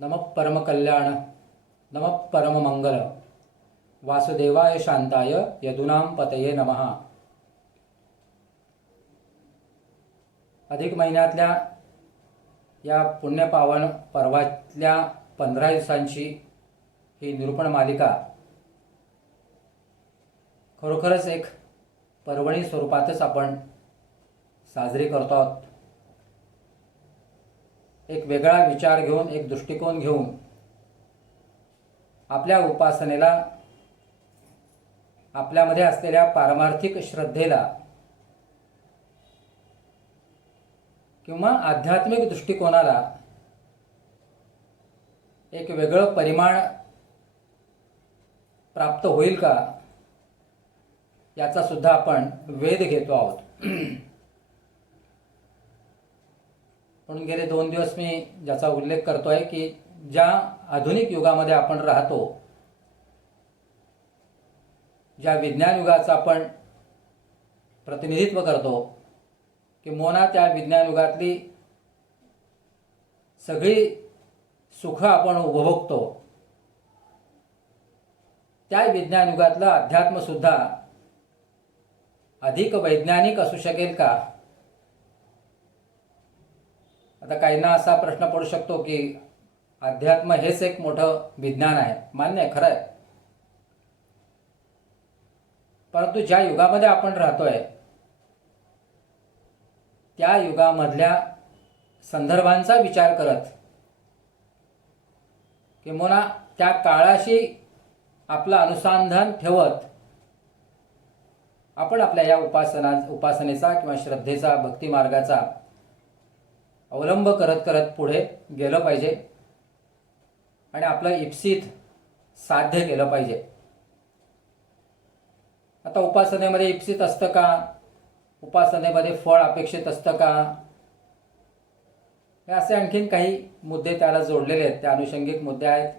नमः परमकल्याण नमः परममंगल वासुदेवाय शांताय यदुनाम पतये नमः। अधिक महिन्यातल्या या पुण्यपावन पर्वातल्या 15 दिवसांची ही निरूपण मालिका खरोखरच एक पर्वणी स्वरूपातच आपण साजरी करतो आहोत। एक वेगळा विचार घेऊन, एक दृष्टिकोन घेऊन आपल्या उपासनेला, आपल्यामध्ये असलेल्या पारमार्थिक श्रद्धेला किंवा आध्यात्मिक दृष्टिकोनाला एक वेगळं परिमाण प्राप्त होईल का, याचा सुद्धा आपण वेध घेतो आहोत। म्हणून गेले 2 दिवस मी ज्याचा उल्लेख करतोय की ज्या आधुनिक युगामध्ये आपण राहतो, ज्या विज्ञान युगाचं आपण प्रतिनिधित्व करतो, किंबहुना त्या विज्ञान युगातली सगळी सुख आपण उपभोगतो, त्या विज्ञान युगातलं अध्यात्म सुद्धा अधिक वैज्ञानिक असू शकेल का? आता काहींना असा प्रश्न पडू शकतो की अध्यात्म हेच एक मोठं विज्ञान आहे। मान्य आहे, खरं आहे। परंतु ज्या युगामध्ये आपण राहतोय त्या युगामधल्या संदर्भांचा विचार करत, किंबहुना त्या काळाशी आपलं अनुसंधान ठेवत आपण आपल्या या उपासनेचा किंवा श्रद्धेचा, भक्ती मार्गाचा अवलंब करत करत पुढे गेलं पाहिजे आणि आपलं इप्सित साध्य केलं पाहिजे। आता उपासनेमध्ये इप्सित असतं का? उपासनेमध्ये फळ अपेक्षित असतं का? हे असे आणखीन काही मुद्दे त्याला जोडलेले आहेत, त्या अनुषंगिक मुद्दे आहेत।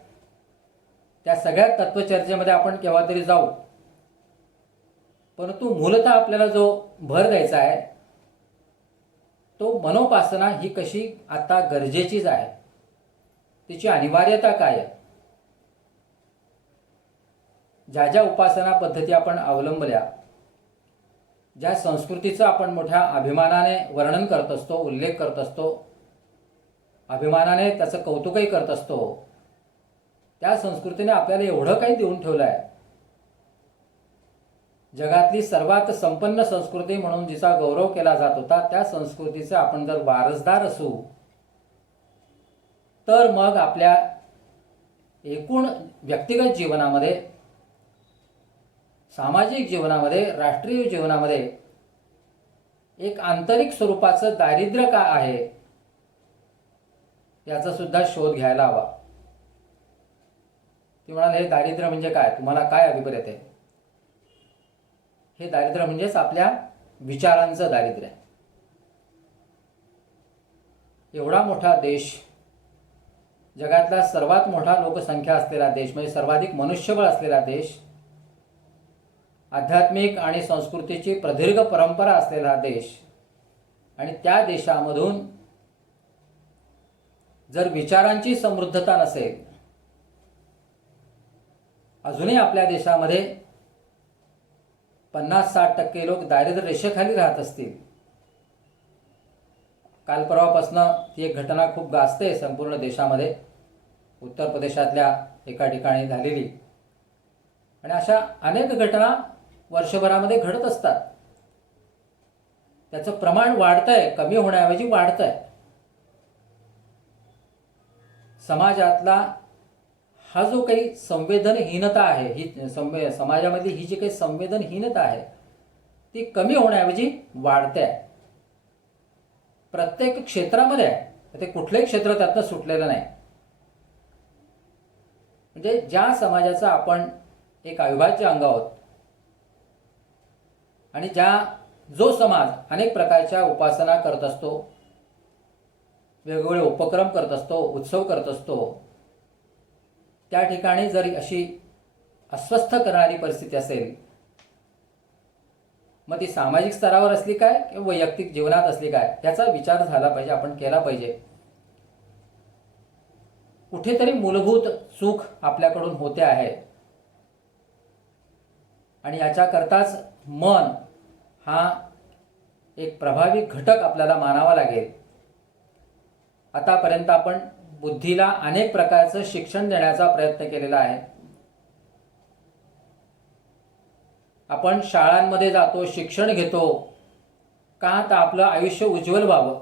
त्या सगळ्या तत्वचर्चेमध्ये आपण केव्हा तरी जाऊ, परंतु मूलतः आपल्याला जो भर द्यायचा आहे तो मनोपासना ही कशी आता गरजेचीच आहे, तिची अनिवार्यता काय आहे। ज्या ज्या उपासना पद्धती आपण अवलंबल्या, ज्या संस्कृतीचं आपण मोठ्या अभिमानाने वर्णन करत असतो, उल्लेख करत असतो, अभिमानाने त्याचं कौतुकही करत असतो, त्या संस्कृतीने आपल्याला एवढं काही देऊन ठेवलं आहे। जगातली सर्वात संपन्न संस्कृती म्हणून जिचा गौरव केला जात होता, त्या संस्कृतीचे आपण जर वारसदार असू, तर मग आपल्या एकूण व्यक्तिगत जीवनामध्ये, सामाजिक जीवनामध्ये, राष्ट्रीय जीवनामध्ये एक आंतरिक स्वरूपाचं दारिद्र्य काय आहे याचा सुद्धा शोध घ्यायला हवा। ते म्हणाले, हे दारिद्र्य म्हणजे काय? तुम्हाला काय अभिप्राय येते? हे दारिद्र्य म्हणजेच आपल्या विचारांचं दारिद्र्य। एवढा मोठा देश, जगातला सर्वात मोठा लोकसंख्या असलेला देश, म्हणजे सर्वाधिक मनुष्यबळ असलेला देश, आध्यात्मिक आणि संस्कृतीची प्रदीर्घ परंपरा असलेला देश, आणि त्या देशामधून जर विचारांची समृद्धता नसेल, अजूनही आपल्या देशामध्ये 50-60% लोक दारिद्र्य रेषेखाली राहत असतील। काल परवापासून ती एक घटना खूप गाजते संपूर्ण देशामध्ये, उत्तर प्रदेशातल्या एका ठिकाणी झालेली, आणि अशा अनेक घटना वर्षभरामध्ये घडत असतात। त्याचं प्रमाण वाढतंय, कमी होण्याऐवजी वाढतंय। समाजातला हा जो काही संवेदनहीनता आहे, ही समाजामधली ही जी काही संवेदनहीनता आहे ती कमी होण्याऐवजी वाढते आहे। प्रत्येक क्षेत्रामध्ये आहे, ते कुठलंही क्षेत्र त्यातनं सुटलेलं नाही। म्हणजे ज्या समाजाचा आपण एक अविभाज्य अंग आहोत, आणि जो समाज अनेक प्रकारच्या उपासना करत असतो, वेगवेगळे उपक्रम करत असतो, उत्सव करत असतो, त्या ठिकाणी जर अशी अस्वस्थ करणारी परिस्थिती असेल, मग ती सामाजिक स्तरावर असली काय किंवा वैयक्तिक जीवनात असली काय, याचा विचार झाला पाहिजे, आपण केला पाहिजे। कुठेतरी मूलभूत चूक आपल्याकडून होते आहे आणि याच्याकरताच मन हा एक प्रभावी घटक आपल्याला मानावा लागेल. आतापर्यंत आपण बुद्धीला अनेक प्रकारचं शिक्षण देण्याचा प्रयत्न केलेला आहे. आपण शाळांमध्ये जातो, शिक्षण घेतो का तर आपलं आयुष्य उज्ज्वल व्हावं,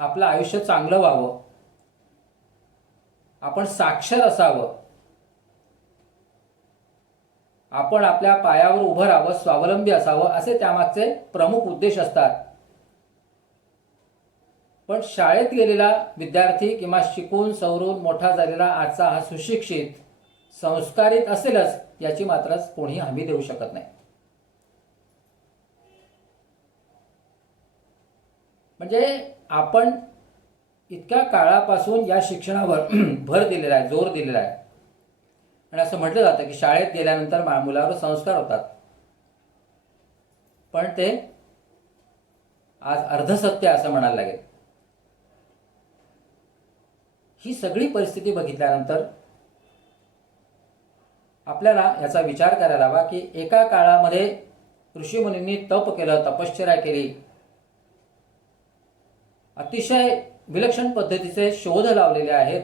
आपलं आयुष्य चांगलं व्हावं, आपण साक्षर असावं, आपण आपल्या पायावर उभं राहावं, स्वावलंबी असावं, असे त्यामागचे प्रमुख उद्देश असतात. पण शाळेत गेलेला विद्यार्थी किंवा शिकून सवरून मोठा झालेला आजचा हा सुशिक्षित संस्कारित असेलच याची मात्र कोणी हमी देऊ शकत नाही. म्हणजे आपण इतक्या काळापासून या शिक्षणावर भर दिलेला आहे, जोर दिलेला आहे आणि असं म्हटलं जातं की शाळेत गेल्यानंतर मुलावर संस्कार होतात. पण ते आज अर्धसत्य असं म्हणायला लागेल. ही सगळी परिस्थिती बघितल्यानंतर आपल्याला याचा विचार करायला हवा की एका काळामध्ये ऋषीमुनींनी तप केलं, तपश्चर्या केली, अतिशय विलक्षण पद्धतीचे शोध लावलेले आहेत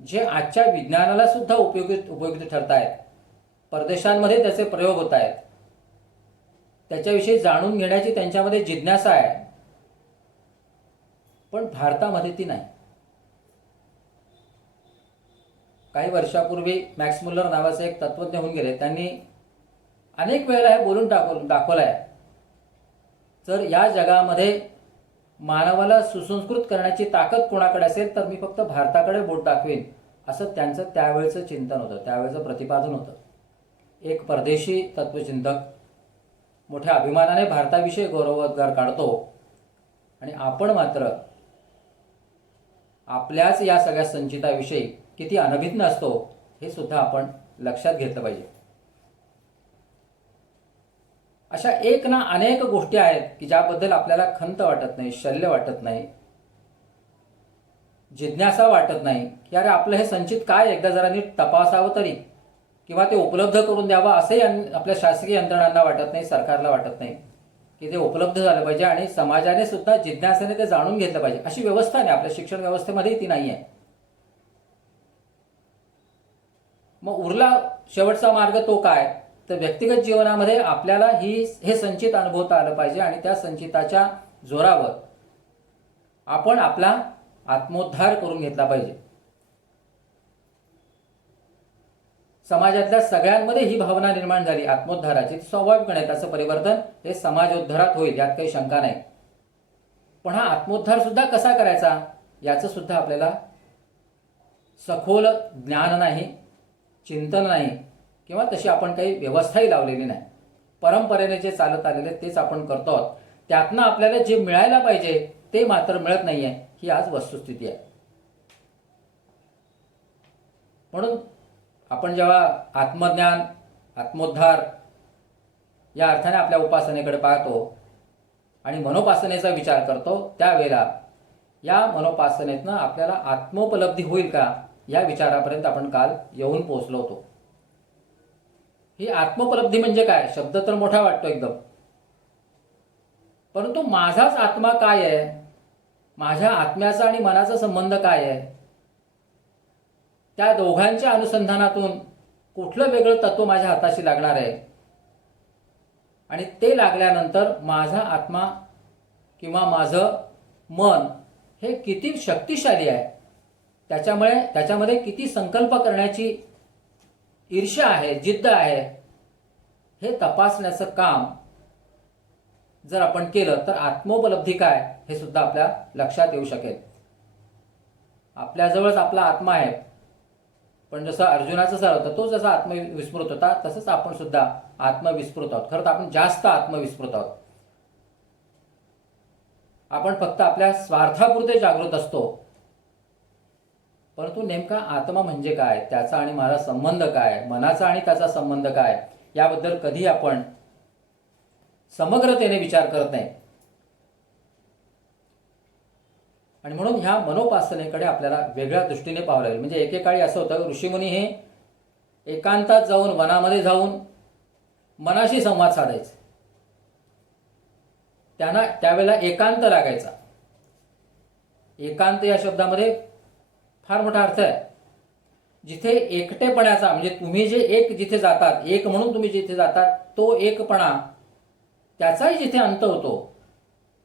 जे आजच्या विज्ञानाला सुद्धा उपयोगी ठरत आहेत. परदेशांमध्ये त्याचे प्रयोग होत आहेत. त्याच्याविषयी जाणून घेण्याची त्यांच्यामध्ये जिज्ञासा आहे. पण भारतामध्ये ती नाही. काही वर्षापूर्वी मॅक्स मुल्लर नावाचे एक तत्त्वज्ञ होऊन गेले. त्यांनी अनेक वेळेला हे बोलून दाखवलं आहे, जर या जगामध्ये मानवाला सुसंस्कृत करण्याची ताकद कोणाकडे असेल तर मी फक्त भारताकडे बोट दाखवेन, असं त्यांचं त्यावेळेचं चिंतन होतं, त्यावेळेचं प्रतिपादन होतं. एक परदेशी तत्त्वचिंतक मोठ्या अभिमानाने भारताविषयी गौरवोद्गार काढतो आणि आपण मात्र आपल्याच या सगळ्या संचिताविषयी किती अनभिज्ञ असतो हे सुद्धा आपण लक्षात घेतलं पाहिजे. अशा एक ना अनेक गोष्टी आहेत की ज्याबद्दल आपल्याला खंत वाटत नाही, शल्य वाटत नाही, जिज्ञासा वाटत नाही की अरे आपलं हे संचित काय एकदा जरा नीट तपासावं तरी, किंवा ते उपलब्ध करून द्यावं असंही आपल्या शासकीय यंत्रणांना वाटत नाही, सरकारला वाटत नाही की ते उपलब्ध झालं पाहिजे आणि समाजाने सुद्धा जिज्ञासेने ते जाणून घेतलं पाहिजे. अशी व्यवस्था नाही आपल्या शिक्षण व्यवस्थेमध्येही, ती नाही आहे. मग उरला शेवटचा मार्ग तो काय, तर व्यक्तिगत जीवनामध्ये आपल्याला हे संचित अनुभवता आलं पाहिजे आणि त्या संचिताच्या जोरावर आपण आपला आत्मोद्धार करून घेतला पाहिजे. समाजातल्या सगळ्यांमध्ये ही भावना निर्माण झाली आत्मोद्धाराची, स्वाभाविकपणे त्याचं परिवर्तन हे समाजोद्धारात होईल, यात काही शंका नाही. पण हा आत्मोद्धार सुद्धा कसा करायचा याचं सुद्धा आपल्याला सखोल ज्ञान नाही, चिंतन नाही, किंवा तशी आपण काही व्यवस्थाही लावलेली नाही. परंपरेने जे चालत आलेले तेच आपण करतो आहोत. त्यातनं आपल्याला जे मिळायला पाहिजे ते मात्र मिळत नाहीये, ही आज वस्तुस्थिती आहे. म्हणून आपण जेव्हा आत्मज्ञान, आत्मोद्धार या अर्थाने आपल्या उपासनेकडे पाहतो आणि मनोपासनेचा विचार करतो, त्यावेळेला या मनोपासनेतनं आपल्याला आत्मोपलब्धी होईल का या विचारापर्यंत आपण काल येऊन पोहोचलो होतो. ही आत्मोपलब्धी म्हणजे काय, शब्द तर मोठा वाटतो एकदम, परंतु माझाच आत्मा काय आहे, माझ्या आत्म्याचा आणि मनाचा संबंध काय आहे, त्या दोघांच्या अनुसंधानातून कुठलं वेगळं तत्व माझ्या हाताशी लागणार आहे आणि ते लागल्यानंतर माझा आत्मा किंवा माझं मन हे किती शक्तिशाली आहे, त्याच्यामध्ये किती संकल्प करण्याची ईर्ष्या आहे, जिद्द आहे, हे तपासण्याचं काम जर आपण केलं तर आत्मोपलब्धी काय हे सुद्धा आपल्या लक्षात येऊ शकेल. आपल्याजवळच आपला आत्मा आहे, पण जसं अर्जुनाचं सर होतं, तो जसा आत्मविस्मृत होता तसंच आपण सुद्धा आत्मविस्मृत आहोत. खरं तर आपण जास्त आत्मविस्मृत आहोत. आपण फक्त आपल्या स्वार्थापुरते जागृत असतो, परंतु नेमका आत्मा म्हणजे काय, त्याचा आणि माझा संबंध काय, मनाचा आणि त्याचा संबंध काय, याबद्दल कधी आपण समग्रतेने विचार करत नाही. आणि म्हणून ह्या मनोपासनेकडे आपल्याला वेगळ्या दृष्टीने पाहावं लागेल. म्हणजे एकेकाळी असं होतं, ऋषीमुनी हे एकांतात जाऊन, वनामध्ये जाऊन मनाशी संवाद साधायचे. त्यांना त्यावेळेला एकांत लागायचा. एकांत या शब्दामध्ये फार मोठा अर्थ आहे. जिथे एकटेपणाचा, म्हणजे तुम्ही जे एक जिथे जातात, एक म्हणून तुम्ही जिथे जातात, तो एकपणा, त्याचाही जिथे अंत होतो,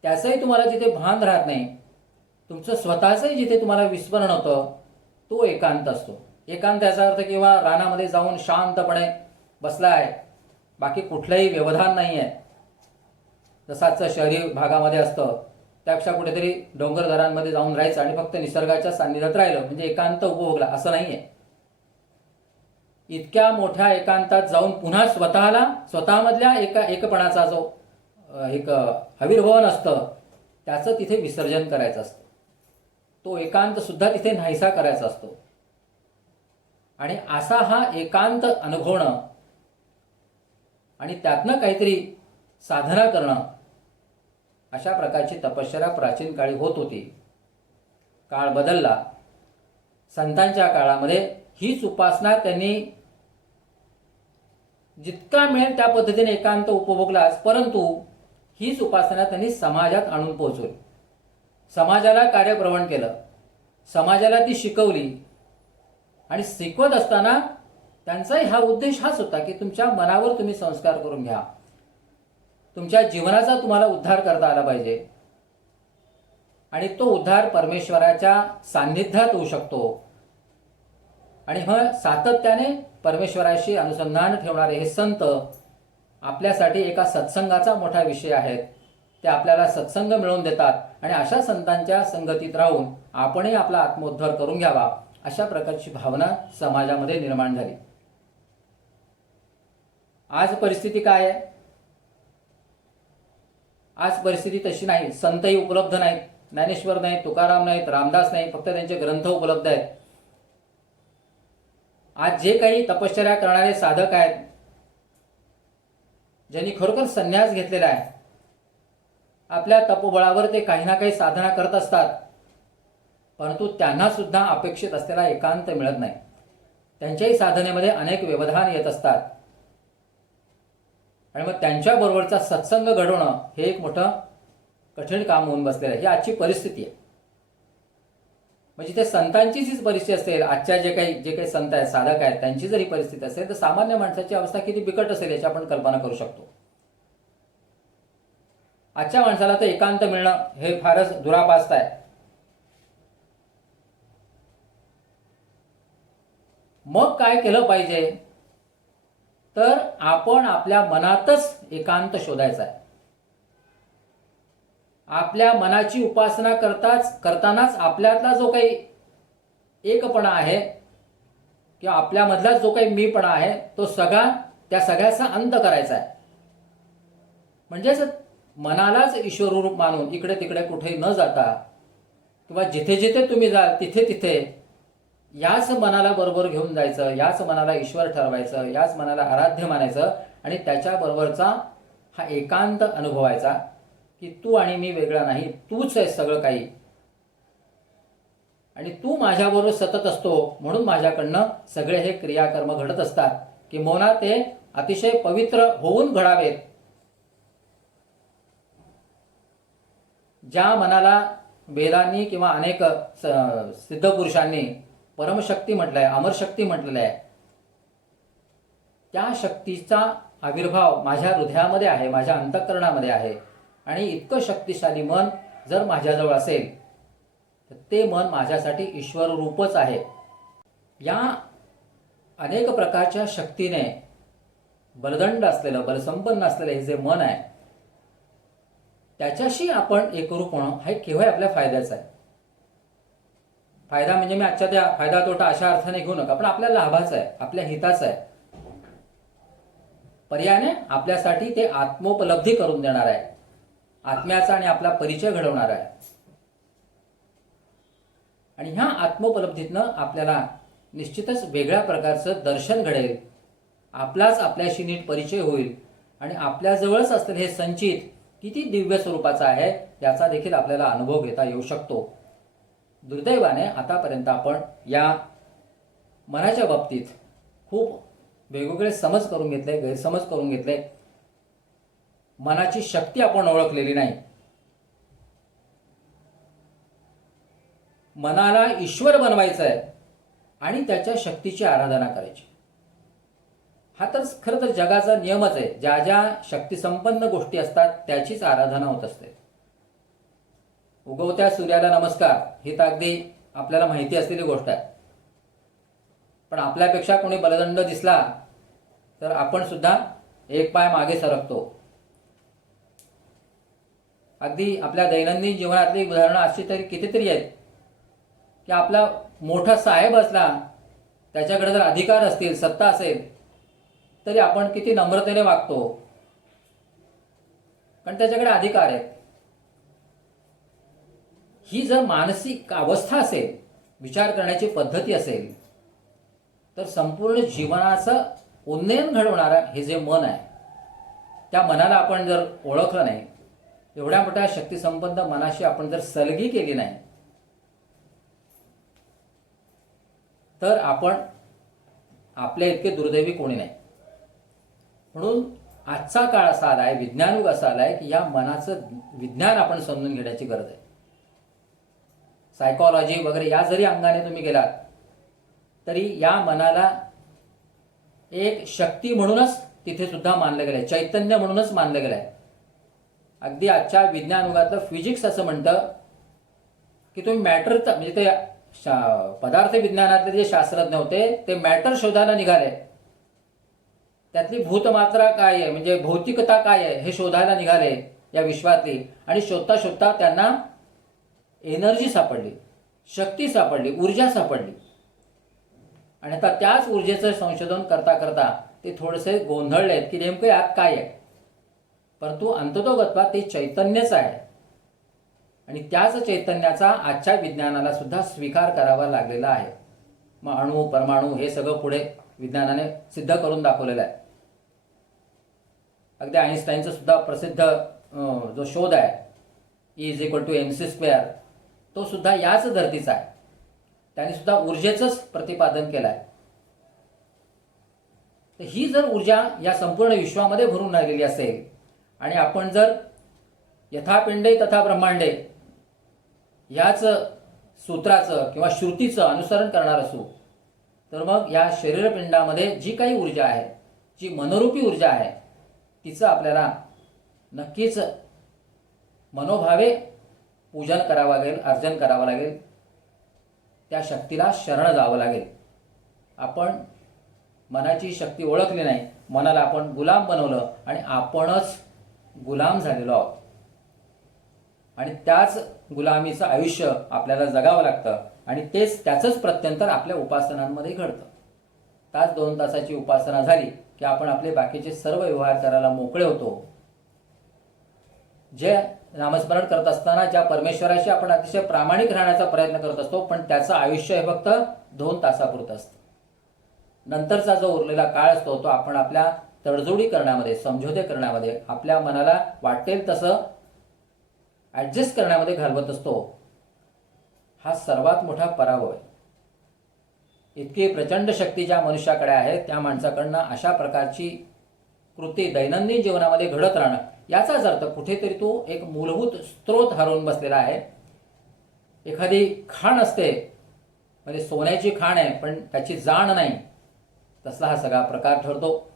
त्याचंही तुम्हाला जिथे भान राहत नाही, तुमचं स्वतःचंही जिथे तुम्हाला विस्मरण होतं, तो एकांत असतो. एकांत याचा अर्थ किंवा रानामध्ये जाऊन शांतपणे बसला आहे, बाकी कुठलंही व्यवधान नाही आहे, जसाचं शहरी भागामध्ये असतं, त्यापेक्षा कुठेतरी डोंगरदरांमध्ये जाऊन राहायचं आणि फक्त निसर्गाच्या सान्निध्यात राहिलं म्हणजे एकांत उपभोगला, असं नाही आहे. इतक्या मोठ्या एकांतात जाऊन पुन्हा स्वतःमधल्या एकपणाचा जो एक आविर्भवन असतं, त्याचं तिथे विसर्जन करायचं असतं. तो एकांत सुद्धा तिथे नाहीसा करायचा असतो. आणि असा हा एकांत अनुभवणं आणि त्यातनं काहीतरी साधना करणं, अशा प्रकारची तपश्चर्या प्राचीन काळी होत होती. काळ बदलला. संतांच्या काळामध्ये हीच उपासना त्यांनी जितका मिळेल त्या पद्धतीने एकांत उपभोगलाच, परंतु हीच उपासना त्यांनी समाजात आणून पोहोचवली. समाजाला कार्यप्रवण केलं, समाजाला ती शिकवली. आणि शिकवत असताना त्यांचाही हा उद्देश हाच होता की तुमच्या मनावर तुम्ही संस्कार करून घ्या, तुमच्या जीवनाचा तुम्हाला उद्धार करता आला पाहिजे. आणि तो उद्धार परमेश्वराच्या सान्निध्यात होऊ शकतो. आणि मग सातत्याने परमेश्वराशी अनुसंधान ठेवणारे हे संत आपल्यासाठी एका सत्संगाचा मोठा विषय आहेत. ते आपल्याला सत्संग मिळवून देतात आणि अशा संतांच्या संगतीत राहून आपणही आपला आत्मोद्धार करून घ्यावा, अशा प्रकारची भावना समाजामध्ये निर्माण झाली. आज परिस्थिती काय आहे? आज परिस्थिती तशी नाही. संतही उपलब्ध नाहीत, ज्ञानेश्वर नाहीत, तुकाराम नाहीत, रामदास नाहीत, फक्त त्यांचे ग्रंथ उपलब्ध आहेत. आज जे काही तपश्चर्या करणारे साधक आहेत, ज्यांनी खरोखर संन्यास घेतलेला आहे, आपल्या तपोबळावर ते काही ना काही साधना करत असतात, परंतु त्यांना सुद्धा अपेक्षित असलेला एकांत मिळत नाही. त्यांच्याही साधनेमध्ये अनेक व्यवधान येत असतात. आणि मग त्यांच्याबरोबरचा सत्संग घडवणं हे एक मोठं कठीण काम होऊन बसलेलं आहे. ही आजची परिस्थिती आहे. म्हणजे ते संतांची जी परिस्थिती असेल, आजच्या जे काही संत आहेत, साधक आहेत, त्यांची जर ही परिस्थिती असेल, तर सामान्य माणसाची अवस्था किती बिकट असेल याची आपण कल्पना करू शकतो. आजच्या माणसाला तर एकांत मिळणं हे फारच दुरापास्त आहे. मग काय केलं पाहिजे? तर आपण आपल्या मनातच एकांत शोधायचा आहे. आपल्या मनाची उपासना करतानाच आपल्यातला जो काही एकपणा आहे किंवा आपल्यामधला जो काही मीपणा आहे, तो त्या सगळ्याचा अंत करायचा आहे. म्हणजेच मनालाच ईश्वररूप मानून इकडे तिकडे कुठे न जाता, किंवा जिथे जिथे तुम्ही जाल तिथे तिथे याच मनाला बरोबर घेऊन जायचं, याच मनाला ईश्वर ठरवायचं, याच मनाला आराध्य मानायचं आणि त्याच्याबरोबरचा हा एकांत अनुभवायचा की तू आणि मी वेगळा नाही, तूच आहे सगळं काही आणि तू माझ्याबरोबर सतत असतो, म्हणून माझ्याकडनं सगळे हे क्रियाकर्म घडत असतात, किंबहुना ते अतिशय पवित्र होऊन घडावेत. ज्या मनाला वेदांनी किंवा अनेक सिद्ध पुरुषांनी परमशक्ती म्हटलंय, अमरशक्ती म्हटलेलं आहे, त्या शक्तीचा आविर्भाव माझ्या हृदयामध्ये आहे, माझ्या अंतःकरणामध्ये आहे. आणि इतकं शक्तिशाली मन जर माझ्याजवळ असेल तर ते मन माझ्यासाठी ईश्वर रूपच आहे. या अनेक प्रकारच्या शक्तीने बलदंड असलेलं, बलसंपन्न असलेलं हे जे मन आहे, त्याच्याशी आपण एकरूप होणं हे केव्हाही आपल्या फायद्याचं आहे. फायदा म्हणजे मी आजच्या त्या फायदा तोटा अशा अर्थाने घेऊ नका, पण आपल्या लाभाचं आहे, आपल्या हिताचं आहे. पर्यायाने आपल्यासाठी ते आत्मोपलब्धी करून देणार आहे, आत्म्याचा आणि आपला परिचय घडवणार आहे. आणि ह्या आत्मोपलब्धीतनं आपल्याला निश्चितच वेगळ्या प्रकारचं दर्शन घडेल, आपलाच आपल्याशी नीट परिचय होईल आणि आपल्याजवळच असलेले हे संचित किती दिव्य स्वरूपाचं आहे याचा देखील आपल्याला अनुभव घेता येऊ शकतो. दुर्दैवाने आतापर्यंत आपण या मनाच्या बाबतीत खूप वेगवेगळे समज करून घेतले, गैरसमज करून घेतले. मनाची शक्ती आपण ओळखलेली नाही. मनाला ईश्वर बनवायचं आहे आणि त्याच्या शक्तीची आराधना करायची. हा तर खरं तर जगाचा नियमच आहे. ज्या ज्या शक्तिसंपन्न गोष्टी असतात त्याचीच आराधना होत असते. उगवत्या सूर्याला नमस्कार ही तर अगदी आपल्याला माहिती असलेली गोष्ट आहे. पण आपल्यापेक्षा कोणी बलदंड दिसला तर आपण सुद्धा एक पाय मागे सरकतो. अगदी आपल्या दैनंदिन जीवनातली उदाहरणं अशी तरी कितीतरी आहेत की आपला मोठा साहेब असला, त्याच्याकडे जर अधिकार असतील, सत्ता असेल, तरी आपण किती नम्रतेने वागतो, कारण त्याच्याकडे अधिकार आहेत. ही जर मानसिक अवस्था असेल, विचार करण्याची पद्धती असेल, तर संपूर्ण जीवनाचं उन्नयन घडवणारं हे जे मन आहे, त्या मनाला आपण जर ओळखलं नाही, एवढ्या मोठ्या शक्तिसंपन्न मनाशी आपण जर सलगी केली नाही, तर आपण आपल्या इतके दुर्दैवी कोणी नाही. म्हणून आजचा काळ असा आलाय, विज्ञानयुग असा आलाय की या मनाचं विज्ञान आपण समजून घेण्याची गरज आहे. सायकॉलॉजी वगैरे या जरी अंगाने तुम्ही गेलात तरी या मनाला एक शक्ती म्हणूनच तिथे सुद्धा मानलं गेलंय, चैतन्य म्हणूनच मानलं गेलंय. अगदी आजच्या विज्ञान युगातलं फिजिक्स असं म्हणतं की तुम्ही मॅटरचं म्हणजे ते पदार्थ विज्ञानातले जे शास्त्रज्ञ होते ते मॅटर शोधायला निघाले. त्यातली भूतमात्रा काय आहे, म्हणजे भौतिकता काय आहे हे शोधायला निघाले या विश्वातली. आणि शोधता शोधता त्यांना एनर्जी सापडली, शक्ती सापडली, ऊर्जा सापडली. आणि आता त्याच ऊर्जेचं संशोधन करता करता ते थोडेसे गोंधळलेत की नेमकं यात काय आहे. परंतु अंततोगत्वा ते चैतन्यच आहे. आणि त्याच चैतन्याचा आजच्या विज्ञानाला सुद्धा स्वीकार करावा लागलेला आहे. मग अणू, परमाणू हे सगळं पुढे विज्ञानाने सिद्ध करून दाखवलेलं आहे. अगदी आईन्स्टाईनचा सुद्धा प्रसिद्ध जो शोध आहे E=mc², तो सुद्धा याच धर्तीचा आहे. त्याने सुद्धा ऊर्जेचंच प्रतिपादन केलं आहे. तर ही जर ऊर्जा या संपूर्ण विश्वामध्ये भरून राहिलेली असेल आणि आपण जर यथा पिंडे तथा ब्रह्मांडे याच सूत्राचं किंवा श्रुतीचं अनुसरण करणार असू, तर मग या शरीरपिंडामध्ये जी काही ऊर्जा आहे, जी मनोरूपी ऊर्जा आहे, तिचं आपल्याला नक्कीच मनोभावे पूजन करावं लागेल, अर्जन करावं लागेल. त्या शक्तीला शरण जावं लागेल. आपण मनाची शक्ती ओळखली नाही, मनाला आपण गुलाम बनवलं आणि आपणच गुलाम झालेलो आहोत. आणि त्याच गुलामीचं आयुष्य आपल्याला जगावं लागतं आणि त्याचंच प्रत्यंतर आपल्या उपासनांमध्ये घडतं. तास 2 तासाची उपासना झाली की आपण आपले बाकीचे सर्व व्यवहार करायला मोकळे होतो. जे नामस्मरण करत असताना ज्या परमेश्वराशी आपण अतिशय प्रामाणिक राहण्याचा प्रयत्न करत असतो, पण त्याचं आयुष्य हे फक्त 2 तासापुरतं असतं. नंतरचा जो उरलेला काळ असतो तो आपण आपल्या तडजोडी करण्यामध्ये, समझोते करण्यामध्ये, आपल्या मनाला वाटेल तसं ॲडजस्ट करण्यामध्ये घालवत असतो. हा सर्वात मोठा पराभव आहे. इतकी प्रचंड शक्ती ज्या मनुष्याकडे आहे त्या माणसाकडनं अशा प्रकारची कृती दैनंदिन जीवनामध्ये घडत राहणं, याचाच अर्थ कुठेतरी तो एक मूलभूत स्रोत हरवून बसलेला आहे. एखादी खाण असते, म्हणजे सोन्याची खाण आहे पण त्याची जाण नाही, तसला हा सगळा प्रकार ठरतो.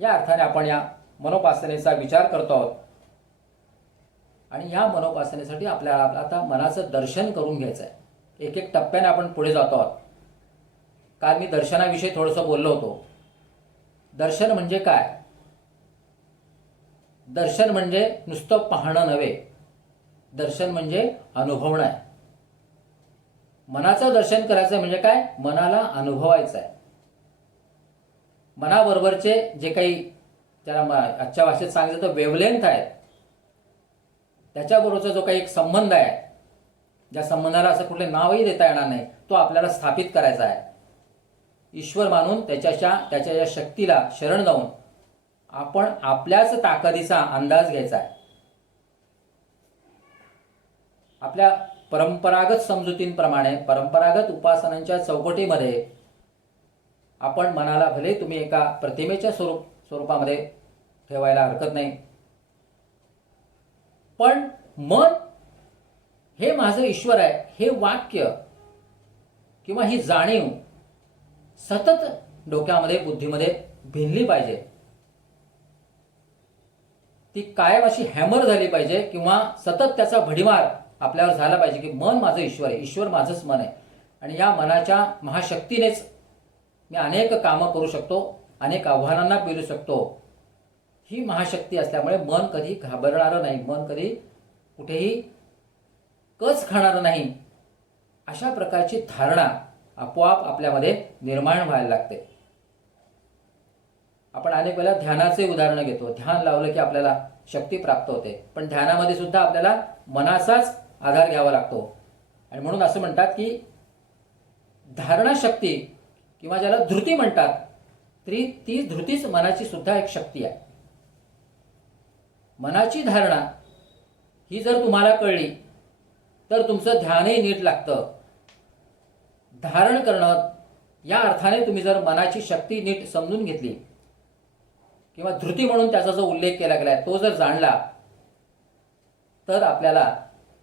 या अर्थाने आपण या मनोपासनेचा विचार करतो आहोत. आणि या मनोपासनेसाठी आपल्याला आता मनाचं दर्शन करून घ्यायचं आहे. एक एक टप्प्याने आपण पुढे जातो आहोत. काल मी दर्शनाविषयी थोडंसं बोललो होतो. दर्शन म्हणजे काय? दर्शन म्हणजे नुसतं पाहणं नव्हे, दर्शन म्हणजे अनुभवणं आहे. मनाचं दर्शन करायचं म्हणजे काय? मनाला अनुभवायचं आहे. मनाबरोबरचे जे काही त्याला आजच्या भाषेत सांगितलं तर वेवलेंथ आहे, त्याच्याबरोबरचा जो काही एक संबंध आहे, ज्या संबंधाला असं कुठले नावही देता येणार नाही, तो आपल्याला स्थापित करायचा आहे. ईश्वर मानून त्याच्या या शक्तीला शरण जाऊन आपण आपल्याच ताकदीचा अंदाज घ्यायचा आहे. आपल्या परंपरागत समजुतींप्रमाणे परंपरागत उपासनांच्या चौकटीमध्ये आपण मनाला भले तुम्ही एका प्रतिमेच्या स्वरूपामध्ये ठेवायला हरकत नाही, पण मन हे माझं ईश्वर आहे हे वाक्य किंवा ही जाणीव सतत डोक्यामध्ये बुद्धीमध्ये भिनली पाहिजे, ती कायम अशी हॅमर झाली पाहिजे किंवा सतत त्याचा भडीमार आपल्यावर झाला पाहिजे की मन माझं ईश्वर आहे, ईश्वर माझंच मन आहे आणि या मनाच्या महाशक्तीनेच मी अनेक कामं करू शकतो, अनेक आव्हानांना पेलू शकतो. ही महाशक्ती असल्यामुळे मन कधी घाबरणारं नाही, मन कधी कुठेही कच खाणारं नाही, अशा प्रकारची धारणा आपोआप आपल्यामध्ये निर्माण व्हायला लागते. आपण अनेक वेळा ध्यानाचे उदाहरण घेतो. ध्यान लावलं की आपल्याला शक्ती प्राप्त होते, पण ध्यानामध्ये सुद्धा आपल्याला मनाचाच आधार घ्यावा लागतो आणि म्हणून असं म्हणतात की धारणा शक्ती किंवा ज्याला धृती म्हणतात, तरी ती धृतीच मनाची सुद्धा एक शक्ती आहे. मनाची धारणा ही जर तुम्हाला कळली तर तुमचं ध्यानही नीट लागतं. धारण करणं या अर्थाने तुम्ही जर मनाची शक्ती नीट समजून घेतली किंवा धृती म्हणून त्याचा जो उल्लेख केला गेलाय तो जर जाणला तर आपल्याला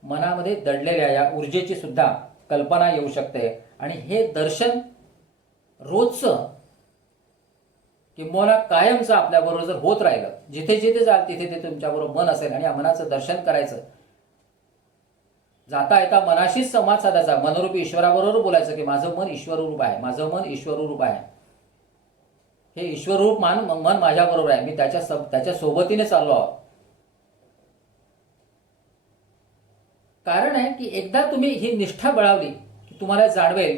मनामध्ये दडलेल्या या ऊर्जेची सुद्धा कल्पना येऊ शकते आणि हे दर्शन रोजचं किंबहुना कायमचं आपल्याबरोबर जर होत राहिलं, जिथे जिथे जाल तिथे ते तुमच्याबरोबर मन असेल आणि या मनाचं दर्शन करायचं, जाता येता मनाशीच संवाद साधायचा, मनरूपी ईश्वराबरोबर बोलायचं की माझं मन ईश्वररूप आहे, माझं मन ईश्वररूप आहे, हे ईश्वररूप मन माझ्याबरोबर आहे, मी त्याच्या सोबतीने चाललो आहोत. कारण आहे की एकदा तुम्ही ही निष्ठा बळावली की तुम्हाला जाणवेल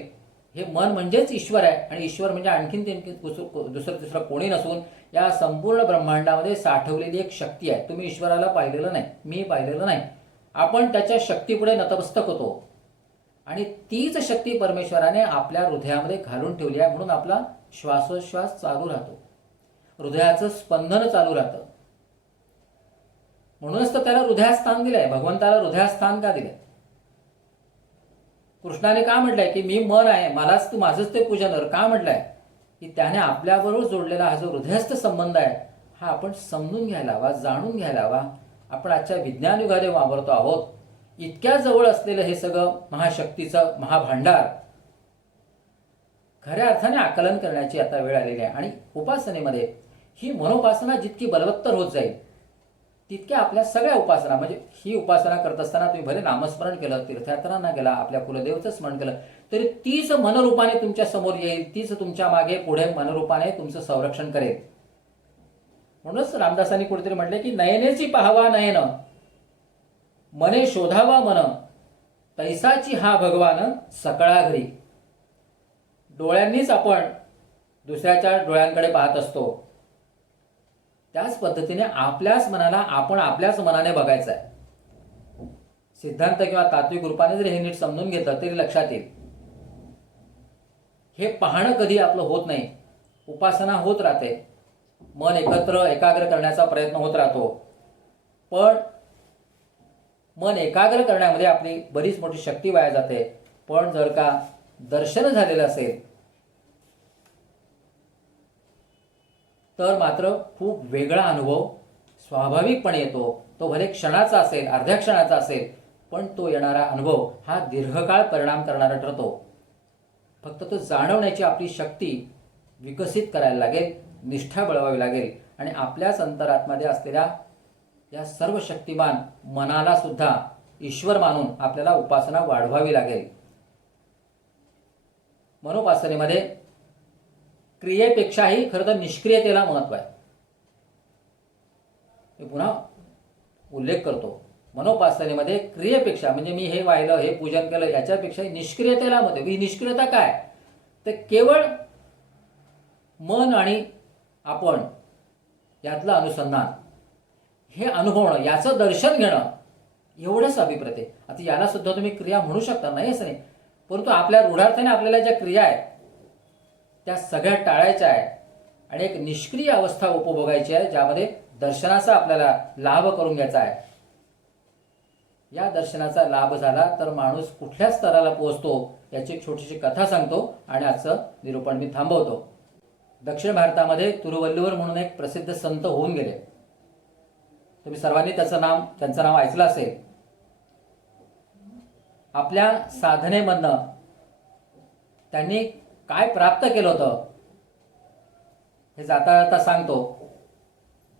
हे मन म्हणजेच ईश्वर आहे आणि ईश्वर म्हणजे आणखीन दुसरं तिसरं कोणी नसून या संपूर्ण ब्रह्मांडामध्ये साठवलेली एक शक्ती आहे. तुम्ही ईश्वराला पाहिलेलं नाही, मी पाहिलेलं नाही, आपण त्याच्या शक्तीपुढे नतमस्तक होतो आणि तीच शक्ती परमेश्वराने आपल्या हृदयामध्ये घालून ठेवली आहे. म्हणून आपला श्वासोश्वास चालू राहतो, हृदयाचं स्पंदन चालू राहतं. म्हणूनच तर त्याला हृदयस्थान दिलंय. भगवंताला हृदयस्थान का दिलंय? कृष्णाने का म्हटलंय की मी मन आहे, मलाच तू माझंच ते पूजन कर, का म्हटलंय की त्याने आपल्याबरोबर जोडलेला हा जो हृदयस्थ संबंध आहे हा आपण समजून घ्यायला हवा, जाणून घ्यायला हवा. आपण आजच्या विज्ञान युगामध्ये वावरतो आहोत. इतक्या जवळ असलेलं हे सगळं महाशक्तीचं महाभांडार खऱ्या अर्थाने आकलन करण्याची आता वेळ आलेली आहे आणि उपासनेमध्ये ही मनोपासना जितकी बलवत्तर होत जाईल तितक्या आपल्या सगळ्या उपासना, म्हणजे ही उपासना करत असताना तुम्ही भले नामस्मरण केलं, तीर्थयात्रांना गेला, आपल्या कुलदेवचं स्मरण केलं, तरी तीच मनरूपाने तुमच्या समोर येईल, तीच तुमच्या मागे पुढे मनरूपाने तुमचं संरक्षण करेल. म्हणूनच रामदासांनी कुठेतरी म्हटले की नयनेची पाहावा नयन, मने शोधावा मन, तैसाची हा भगवान सकळा घरी. डोळ्यांनीच आपण दुसऱ्याच्या डोळ्यांकडे पाहत असतो, त्याच पद्धतीने आपल्याच मनाला आपण आपल्याच मनाने बघायचं आहे. सिद्धांत किंवा तात्विक रूपाने जर हे नीट समजून घेतलं तरी लक्षात येईल. हे पाहणं कधी आपलं होत नाही, उपासना होत राहते, मन एकाग्र करण्याचा प्रयत्न होत राहतो, पण मन एकाग्र करण्यामध्ये आपली बरीच मोठी शक्ती वाया जाते. पण जर का दर्शन झालेलं असेल तर मात्र खूप वेगळा अनुभव स्वाभाविकपणे येतो. तो भले क्षणाचा असेल, अर्ध्या क्षणाचा असेल, पण तो येणारा अनुभव हा दीर्घकाळ परिणाम करणारा ठरतो. फक्त तो जाणवण्याची आपली शक्ती विकसित करायला लागेल, निष्ठा बळवावी लागेल आणि आपल्याच अंतरात्म्यामध्ये असलेल्या या सर्व शक्तिमान मनाला सुद्धा ईश्वर मानून आपल्याला उपासना वाढवावी लागेल. मनोपासनेमध्ये क्रियेपेक्षाही खरं तर निष्क्रियतेला महत्त्व आहे. मी पुन्हा उल्लेख करतो, मनोपासनेमध्ये क्रियेपेक्षा, म्हणजे मी हे वाहिलं, हे पूजन केलं, याच्यापेक्षा निष्क्रियतेला महत्त्व. ही निष्क्रियता काय? तर केवळ मन आणि आपण यातलं अनुसंधान, हे अनुभवणं, याचं दर्शन घेणं, एवढंच अभिप्रेत आहे. आता याला सुद्धा तुम्ही क्रिया म्हणू शकता, नाही असं नाही, परंतु आपल्या रूढार्थाने आपल्याला ज्या क्रिया आहेत त्या सगळ्या टाळायच्या आहे आणि एक निष्क्रिय अवस्था उपभोगायची आहे, ज्यामध्ये दर्शनाचा आपल्याला लाभ करून घ्यायचा आहे. या दर्शनाचा लाभ झाला तर माणूस कुठल्या स्तराला पोहोचतो याची एक छोटीशी कथा सांगतो आणि आजचं निरूपण मी थांबवतो. दक्षिण भारतामध्ये तिरुवल्लुवर म्हणून एक प्रसिद्ध संत होऊन गेले. तुम्ही सर्वांनी त्यांचं नाव ऐकलं असेल. आपल्या साधनेमधनं त्यांनी काय प्राप्त केलं होतं हे जाता जाता सांगतो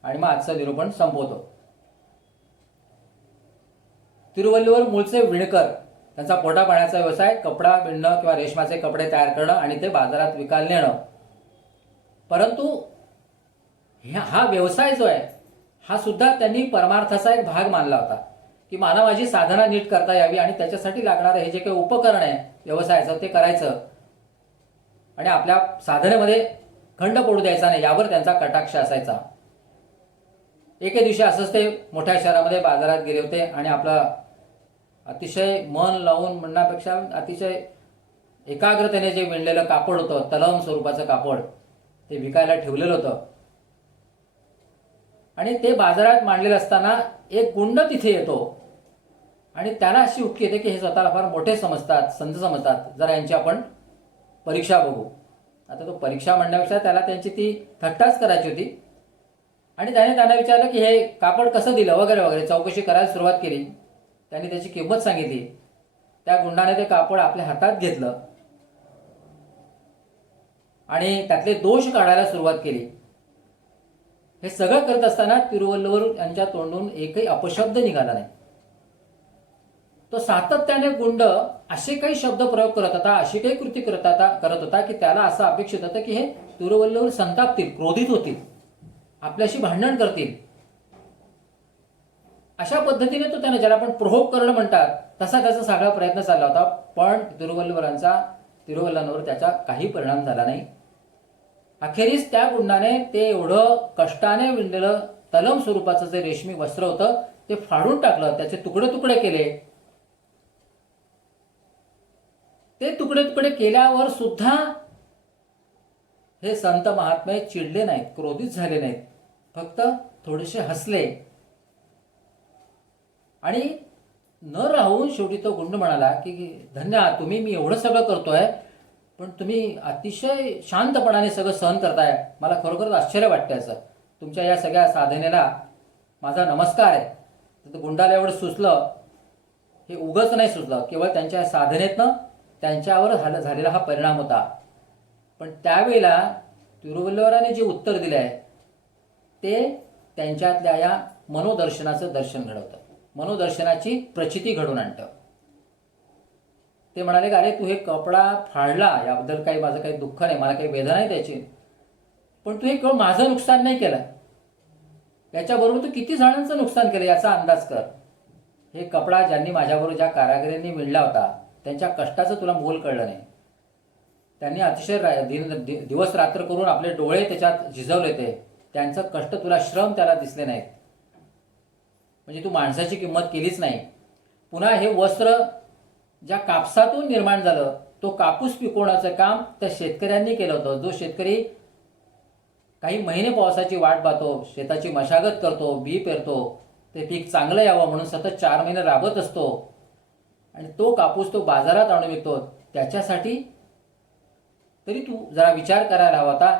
आणि मग आजचं निरूपण संपवतो. तिरुवल्लुवर मूळचे विणकर. त्यांचा पोटापाण्याचा व्यवसाय कपडा विणणं किंवा रेशमाचे कपडे तयार करणं आणि ते बाजारात विकायला नेणं. परंतु हा व्यवसाय जो आहे हा सुद्धा त्यांनी परमार्थाचा एक भाग मानला होता की मला माझी साधना नीट करता यावी आणि त्याच्यासाठी लागणारं हे जे काही उपकरण आहे व्यवसायाचं ते करायचं आणि आपल्या साधनेमध्ये खंड पडू द्यायचा नाही यावर त्यांचा कटाक्ष असायचा. एके दिवशी असंच ते मोठ्या शहरामध्ये बाजारात गेले होते आणि आपलं अतिशय मन लावून म्हणण्यापेक्षा अतिशय एकाग्रतेने जे विणलेलं कापड होतं, तलम स्वरूपाचं कापड, ते विकायला ठेवलेलं होतं. आणि ते बाजारात मांडलेलं असताना एक गुंड तिथे येतो आणि त्याला अशी उटकी येते की हे स्वतःला फार मोठे समजतात, संत समजतात, जरा यांची आपण परीक्षा बघू. आता तो परीक्षा म्हणण्यापेक्षा त्याला त्यांची ती थट्टाच करायची होती आणि त्याने त्यांना विचारलं की हे कापड कसं दिलं वगैरे वगैरे चौकशी करायला सुरुवात केली. त्यांनी त्याची किंमत सांगितली. त्या गुंडाने ते कापड आपल्या हातात घेतलं आणि त्यातले दोष काढायला सुरुवात केली. हे सगळं करत असताना तिरुवल्लुवर यांच्या तोंडून एकही अपशब्द निघाला नाही. तो सातत्याने गुंड असे काही शब्द प्रयोग करत होता, अशी काही कृती करत होता की त्याला असं अपेक्षित होतं की हे तिरुवल्लुवर संतापतील, क्रोधित होतील, आपल्याशी भांडण करतील. अशा पद्धतीने तो त्याने, ज्याला आपण प्रोव्होक करणं म्हणतात, तसा त्याचा सगळा प्रयत्न चालला होता. पण तिरुवल्लुवरांवर त्याचा काही परिणाम झाला नाही. अखेरीस त्या गुंडाने ते एवढं कष्टाने विणलेलं तलम स्वरूपाचं जे रेशमी वस्त्र होतं ते फाडून टाकलं, त्याचे तुकडे तुकडे केले. ते तुकडे तुकडे केल्यावर सुद्धा हे संत महात्मे चिडले नाहीत, क्रोधित झाले नाहीत, फक्त थोडेसे हसले आणि न राहून शेवटी तो गुंड म्हणाला की धन्यवाद तुम्ही, मी एवढं सगळं करतोय पण तुम्ही अतिशय शांतपणाने सगळं सहन करताय, मला खरोखरच आश्चर्य वाटतं याचं. तुमच्या या सगळ्या साधनेला माझा नमस्कार आहे. तर गुंडाला एवढं सुचलं, हे उगाच नाही सुचलं, केवळ त्यांच्या साधनेतनं त्यांच्यावर झालेला हा परिणाम होता. पण त्यावेळेला तिरुवल्लुवरांनी जे उत्तर दिलं आहे ते त्यांच्यातल्या या मनोदर्शनाचं दर्शन घडवतं, मनोदर्शनाची प्रचिती घडवून आणतं. ते म्हणाले की अरे तू हे कपडा फाडला याबद्दल काही माझं काही दुःख नाही, मला काही वेदना नाही त्याची, पण तू हे केवळ माझं नुकसान नाही केलं, याच्याबरोबर तू किती जणांचं नुकसान केलं याचा अंदाज कर. हे कपडा ज्यांनी माझ्याबरोबर ज्या कारागिरांनी विणला होता त्यांच्या कष्टाचं तुला मोल कळलं नाही. त्यांनी अतिशय दिवस रात्र करून आपले डोळे त्याच्यात झिजवले होते, त्यांचं कष्ट तुला, श्रम त्याला दिसले नाहीत. म्हणजे तू माणसाची किंमत केलीच नाही. पुन्हा हे वस्त्र ज्या कापसातून निर्माण झालं तो कापूस पिकवण्याचं काम त्या शेतकऱ्यांनी केलं होतं. जो शेतकरी काही महिने पावसाची वाट पाहतो, शेताची मशागत करतो, बी पेरतो, ते पीक चांगलं यावं म्हणून सतत 4 महिने राबत असतो आणि तो कापूस तो बाजारात आणून विकतो, त्याच्यासाठी तरी तू जरा विचार करायला हवा होता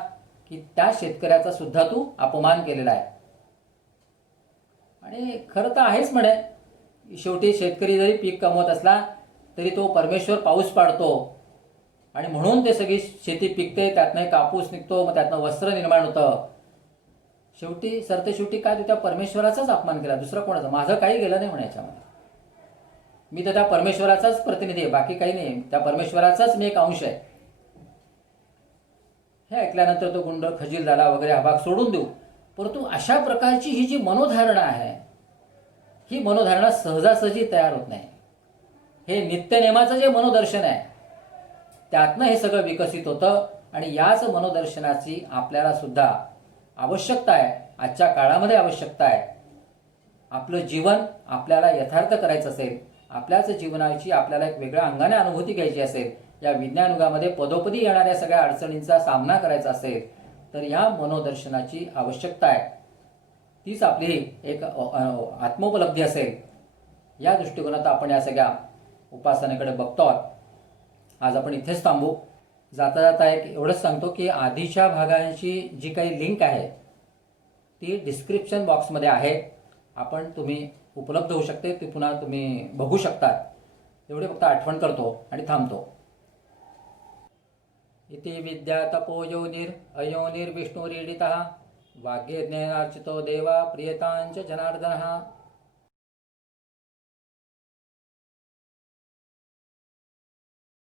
की त्या शेतकऱ्याचा सुद्धा तू अपमान केलेला आहे. आणि खरं तर आहेच म्हणे, शेवटी शेतकरी जरी पीक कमवत असला तरी तो परमेश्वर पाऊस पाडतो आणि म्हणून ते सगळी शेती पिकते, त्यातनं कापूस निघतो, मग त्यातनं वस्त्र निर्माण होतं. शेवटी काय तू त्या परमेश्वराचाच अपमान केला, दुसरा कोणाचा? माझं काही गेलं नाही म्हणे याच्यामध्ये. मी तर त्या परमेश्वराचाच प्रतिनिधी आहे, बाकी काही नाही, त्या परमेश्वराचाच मी एक अंश आहे. हे ऐकल्यानंतर तो गुंड खजील झाला वगैरे, हा भाग सोडून देऊ. परंतु अशा प्रकारची ही जी मनोधारणा आहे ही मनोधारणा सहजासहजी तयार होत नाही. हे नित्यनेमाचं जे मनोदर्शन आहे त्यातनं हे सगळं विकसित होतं आणि याच मनोदर्शनाची आपल्याला सुद्धा आवश्यकता आहे, आजच्या काळामध्ये आवश्यकता आहे. आपलं जीवन आपल्याला यथार्थ करायचं असेल, आपल्याच जीवनाची आपल्याला एक वेगळ्या अंगाने अनुभूती घ्यायची असेल, या विज्ञान युगामध्ये पदोपदी येणाऱ्या सगळ्या अडचणींचा सामना करायचा असेल तर या मनोदर्शनाची आवश्यकता आहे. तीच आपली एक आत्मोपलब्धी असेल. या दृष्टिकोनात आपण या सगळ्या उपासनेकडे बघतो आहोत. आज आपण इथेच थांबू. जाता जाता एक एवढंच सांगतो की आधीच्या भागांची जी काही लिंक आहे ती डिस्क्रिप्शन बॉक्समध्ये आहे. तुम्ही उपलब्ध होऊ शकते, ती पुन्हा तुम्ही बघू शकता. एवढे फक्त आठवण करतो आणि थांबतो. इति विद्या तपो योनिर्विष्णुरीडितः वाग्यज्ञानार्चितो देवा प्रियतांच जनार्दनः.